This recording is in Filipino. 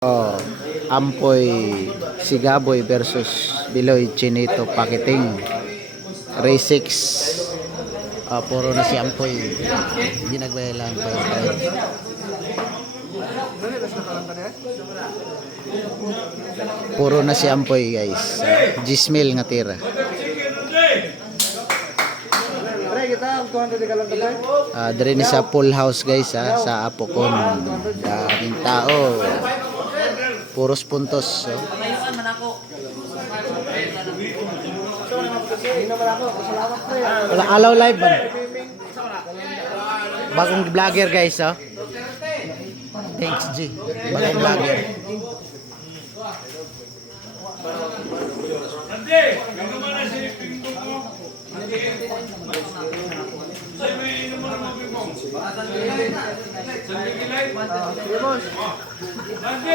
Oh, Ampoy Sigaboy versus Biloy Chinito Pakiting. Race 6. Puro na si Ampoy. Hindi nagbayalang pa yung tayo. Puro na si Ampoy guys. Gismil nga tira. Dire ni sa full house guys sa Apocon. Daming tao. Puros puntos. Wala alaw live ba? Bagong vlogger guys. Thanks G. Bagong vlogger. Nanti,